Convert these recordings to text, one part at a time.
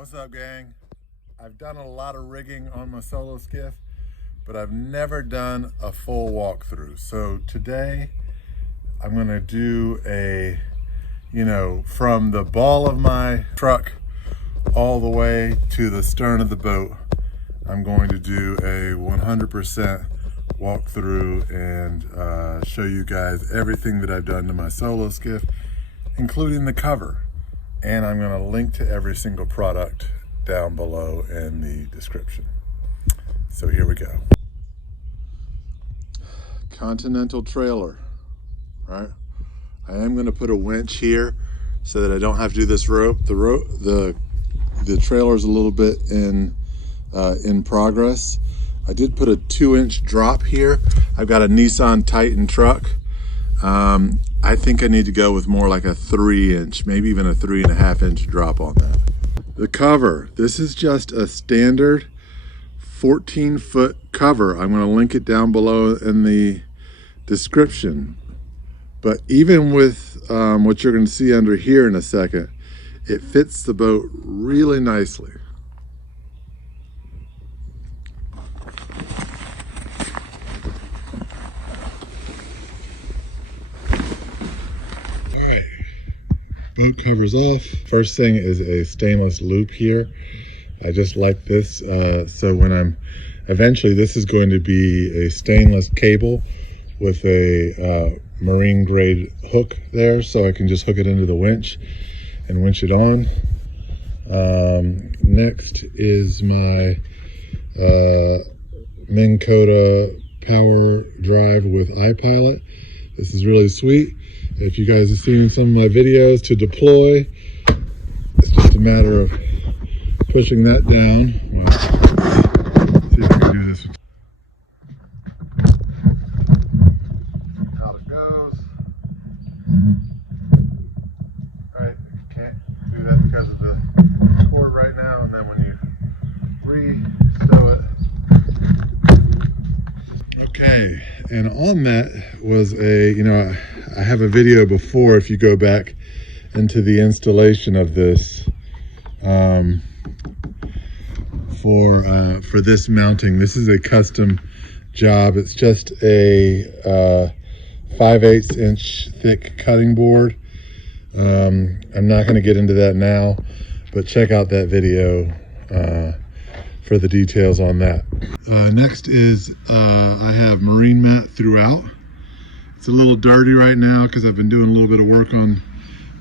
What's up, gang? I've done a lot of rigging on my solo skiff, but I've never done a full walkthrough. So today I'm gonna do a, from the ball of my truck all the way to the stern of the boat. I'm going to do a 100% walkthrough and show you guys everything that I've done to my solo skiff, including the cover. And I'm going to link to every single product down below in the description. So here we go. Continental trailer, right? I am going to put a winch here so that I don't have to do this rope. The trailer is a little bit in progress. I did put a 2-inch drop here. I've got a Nissan Titan truck. I think I need to go with more like a 3-inch, maybe even a 3.5-inch drop on that. The cover, this is just a standard 14-foot cover. I'm going to link it down below in the description. But even with what you're going to see under here in a second, it fits the boat really nicely. All right, boat covers off. First thing is a stainless loop here. I just like this, so when eventually this is going to be a stainless cable with a marine grade hook there, so I can just hook it into the winch and winch it on. Next is my Minn Kota power drive with iPilot. This is really sweet. If you guys have seen in some of my videos, to deploy, it's just a matter of pushing that down. Well, let's see if I can do this. Out it goes. All right, can't do that because of the cord right now, and then when you re-stow it. Okay, and on that was a, I have a video before, if you go back into the installation of this for this mounting. This is a custom job. It's just a 5/8 inch thick cutting board. I'm not going to get into that now, but check out that video for the details on that. Next is I have marine mat throughout. It's a little dirty right now because I've been doing a little bit of work on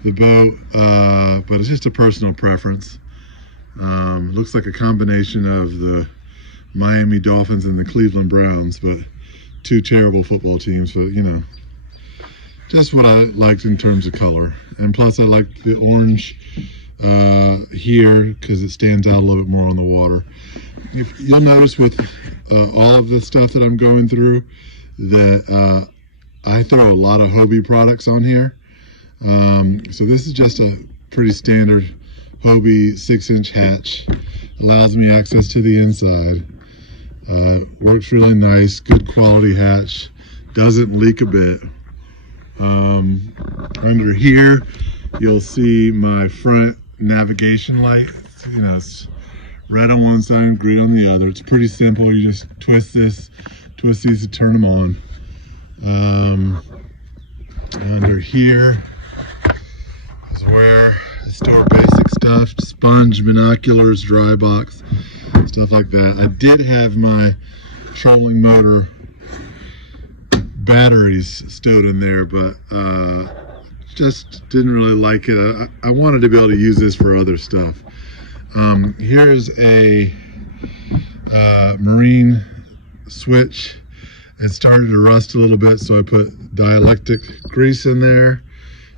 the boat, but it's just a personal preference. It looks like a combination of the Miami Dolphins and the Cleveland Browns, but two terrible football teams, but just what I liked in terms of color. And plus I like the orange here because it stands out a little bit more on the water. You'll notice with all of the stuff that I'm going through that I throw a lot of Hobie products on here. So this is just a pretty standard Hobie 6-inch hatch. Allows me access to the inside. Works really nice, good quality hatch. Doesn't leak a bit. Under here, you'll see my front navigation light. It's red on one side and green on the other. It's pretty simple. You just twist these to turn them on. Under here is where I store basic stuff, sponge, binoculars, dry box, stuff like that. I did have my trolling motor batteries stowed in there, but just didn't really like it. I wanted to be able to use this for other stuff. Here's a marine switch. It started to rust a little bit, so I put dielectric grease in there.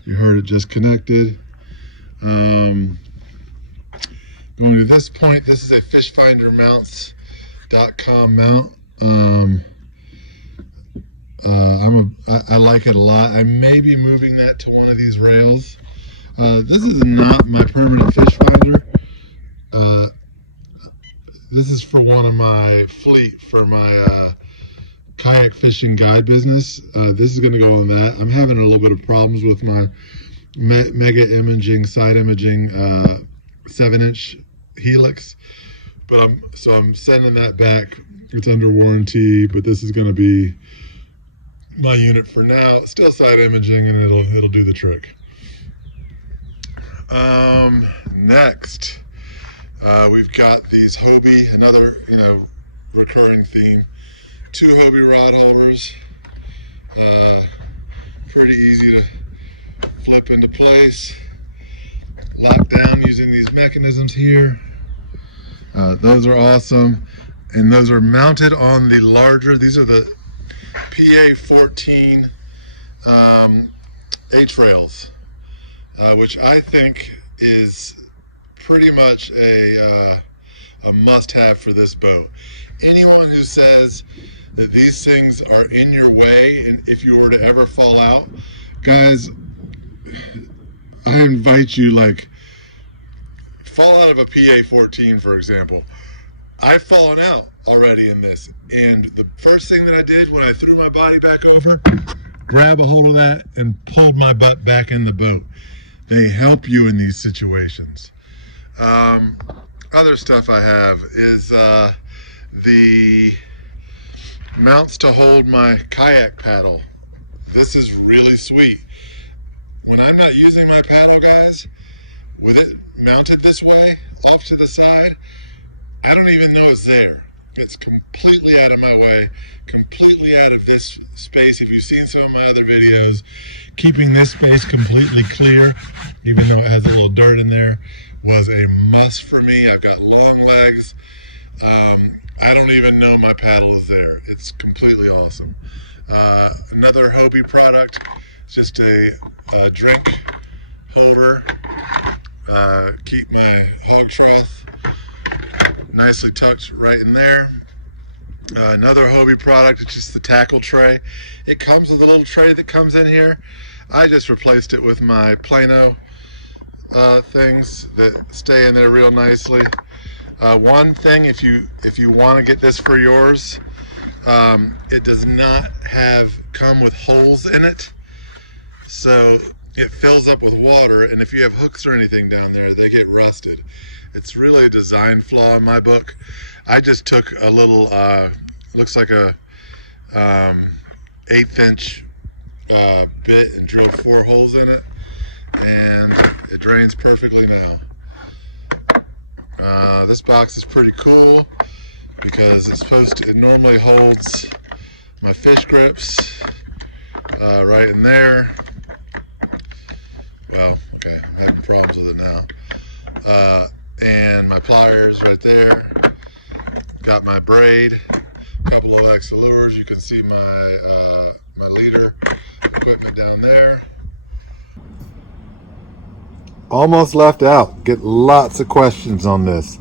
You heard it just connected. Going to this point, this is a fishfindermounts.com mount. I like it a lot. I may be moving that to one of these rails. This is not my permanent fish finder. This is for one of my fleet for my kayak fishing guide business. This is going to go on that. I'm having a little bit of problems with my mega imaging, side imaging 7-inch helix, but I'm sending that back. It's under warranty, but this is going to be my unit for now. Still side imaging, and it'll do the trick. Next, we've got these Hobie, another recurring theme. 2 Hobie rod holders. Pretty easy to flip into place, lock down using these mechanisms here. Those are awesome, and those are mounted on the larger, these are the PA14 H-rails, which I think is pretty much a must-have for this boat. Anyone who says that these things are in your way, and if you were to ever fall out, guys, I invite you, fall out of a PA14, for example. I've fallen out already in this, and the first thing that I did when I threw my body back over, grab a hold of that and pulled my butt back in the boat. They help you in these situations. Other stuff I have is the mounts to hold my kayak paddle. This is really sweet. When I'm not using my paddle, guys, with it mounted this way off to the side, I don't even know it's there. It's completely out of my way, completely out of this space. If you've seen some of my other videos, keeping this space completely clear, even though it has a little dirt in there, was a must for me. I've got long legs. I don't even know my paddle is there. It's completely awesome. Another Hobie product, just a drink holder. Keep my hog trough nicely tucked right in there. Another Hobie product, it's just the tackle tray. It comes with a little tray that comes in here. I just replaced it with my Plano things that stay in there real nicely. One thing, if you want to get this for yours, it does not come with holes in it, so it fills up with water, and if you have hooks or anything down there, they get rusted. It's really a design flaw in my book. I just took a little looks like a 1/8 inch bit and drilled 4 holes in it, and it drains perfectly now. This box is pretty cool because it normally holds my fish grips right in there. Well, okay, I'm having problems with it now. And my pliers right there. Got my braid, a couple of extra lures. You can see my my leader equipment down there. Almost left out. Get lots of questions on this.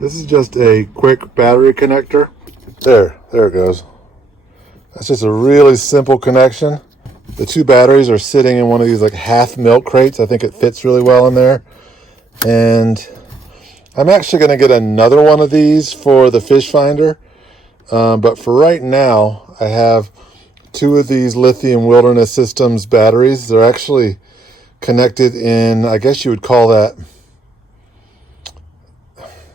This is just a quick battery connector. There it goes. That's just a really simple connection. The 2 batteries are sitting in one of these half milk crates. I think it fits really well in there. And I'm actually going to get another one of these for the fish finder. But for right now, I have 2 of these Lithium Wilderness Systems batteries. They're actually connected in, I guess you would call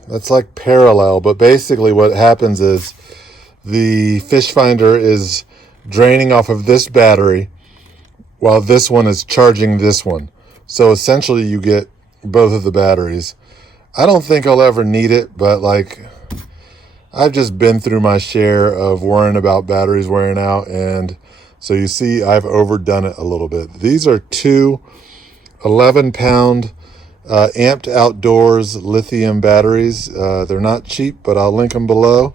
that's like parallel, but basically what happens is the fish finder is draining off of this battery while this one is charging this one. So essentially you get both of the batteries. I don't think I'll ever need it, but I've just been through my share of worrying about batteries wearing out, and so you see I've overdone it a little bit. These are 2 11-pound Amped Outdoors lithium batteries. They're not cheap, but I'll link them below,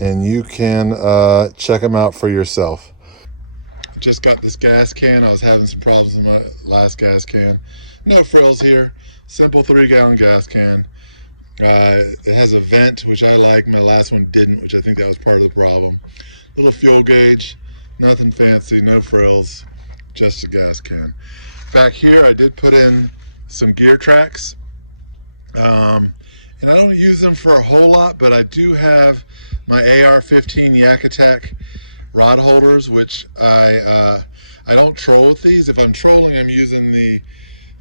and you can check them out for yourself. Just got this gas can. I was having some problems with my last gas can. No frills here. Simple 3-gallon gas can. It has a vent, which I like. My last one didn't, which I think that was part of the problem. Little fuel gauge. Nothing fancy. No frills. Just a gas can. Back here, I did put in some gear tracks. And I don't use them for a whole lot, but I do have my AR-15 Yak Attack rod holders, which I don't troll with these. If I'm trolling, I'm using the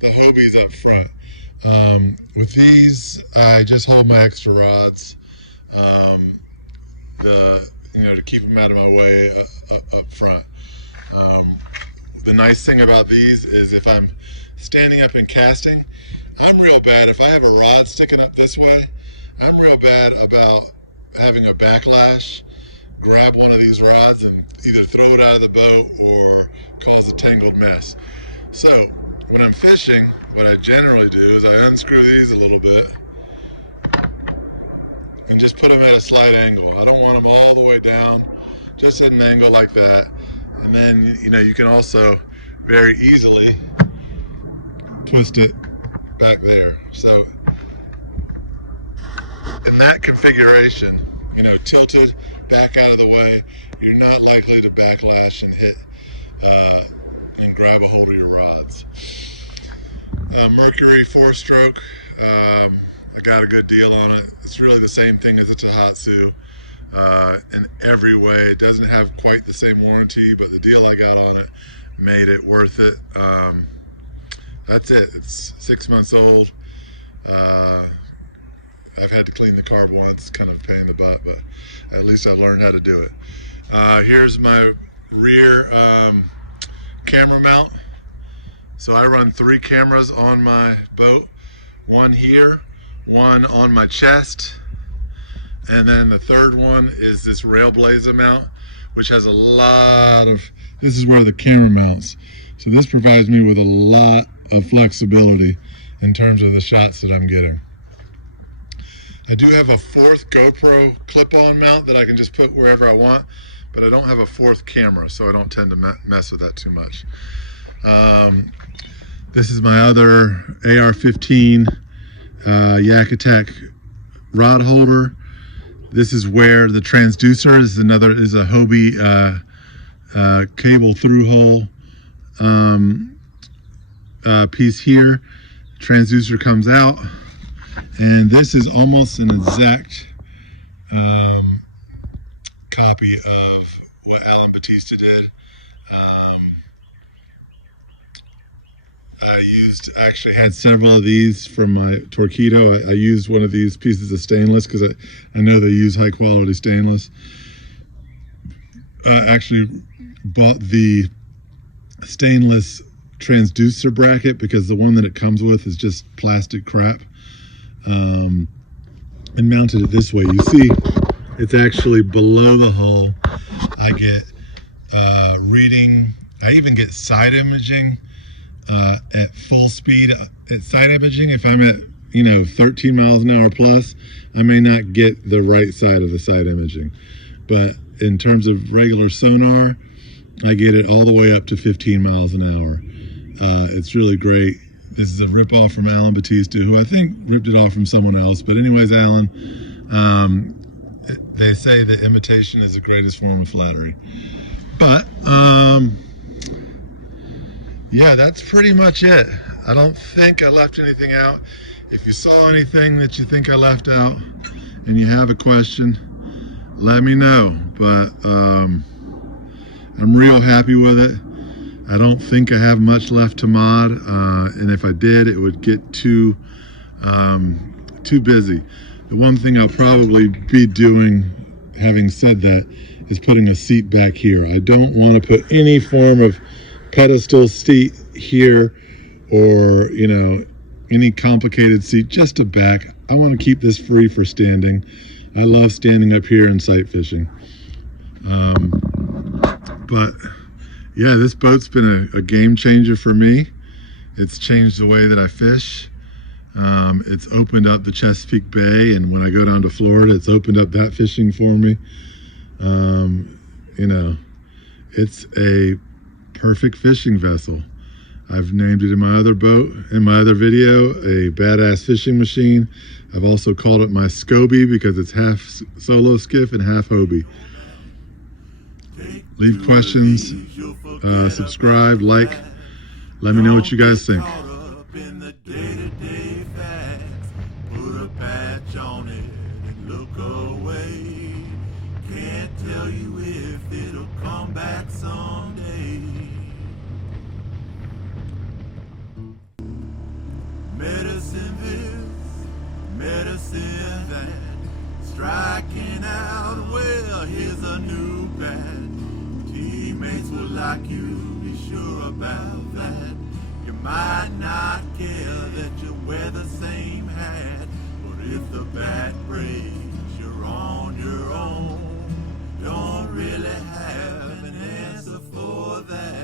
Hobies up front. With these, I just hold my extra rods, to keep them out of my way up front. The nice thing about these is if I'm standing up and casting, I'm real bad. If I have a rod sticking up this way, I'm real bad about having a backlash, grab one of these rods and either throw it out of the boat or cause a tangled mess. So when I'm fishing, what I generally do is I unscrew these a little bit and just put them at a slight angle. I don't want them all the way down, just at an angle like that. And then, you can also very easily twist it back there. So in that configuration, tilted back out of the way, you're not likely to backlash and hit and grab a hold of your rods. Mercury 4-stroke, I got a good deal on it. It's really the same thing as a Tohatsu in every way. It doesn't have quite the same warranty, but the deal I got on it made it worth it. That's it. It's 6 months old. I've had to clean the carb once, kind of a pain in the butt, but at least I learned how to do it. Here's my rear camera mount. So I run 3 cameras on my boat, one here, one on my chest, and then the third one is this railblaza mount, which has a lot of, this is where the camera mounts. So this provides me with a lot of flexibility in terms of the shots that I'm getting. I do have a 4th GoPro clip-on mount that I can just put wherever I want, but I don't have a 4th camera, so I don't tend to mess with that too much. This is my other AR-15 Yak Attack rod holder. This is where the transducer is a Hobie cable through hole piece here. Transducer comes out, and this is almost an exact copy of what Alan Batista did. I actually had several of these from my Torpedo. I used one of these pieces of stainless because I know they use high quality stainless. I actually bought the stainless transducer bracket because the one that it comes with is just plastic crap, and mounted it this way. You see it's actually below the hull. I get reading, I even get side imaging at full speed. At side imaging, if I'm at 13 miles an hour plus, I may not get the right side of the side imaging, but in terms of regular sonar, I get it all the way up to 15 miles an hour. It's really great. This is a rip-off from Alan Batista, who I think ripped it off from someone else, but anyways, Alan, they say that imitation is the greatest form of flattery. But yeah, that's pretty much it. I don't think I left anything out. If you saw anything that you think I left out and you have a question, let me know. But I'm real happy with it. I don't think I have much left to mod, and if I did, it would get too busy. The one thing I'll probably be doing, having said that, is putting a seat back here. I don't want to put any form of pedestal seat here, or any complicated seat, just a back. I want to keep this free for standing. I love standing up here and sight fishing. But yeah, this boat's been a game changer for me. It's changed the way that I fish. It's opened up the Chesapeake Bay, and when I go down to Florida, it's opened up that fishing for me. It's a perfect fishing vessel. I've named it in my other boat, in my other video, a badass fishing machine. I've also called it my Scoby because it's half solo skiff and half Hobie. Leave questions, subscribe, like, let me know what you guys think. Put a patch on it and look away. Can't tell you if it'll come back someday. Medicine this, medicine that. Striking out, well, here's a new bat. Teammates will like you, be sure about that. You might not care that you wear the same hat, but if the bat breaks, you're on your own. Don't really have an answer for that.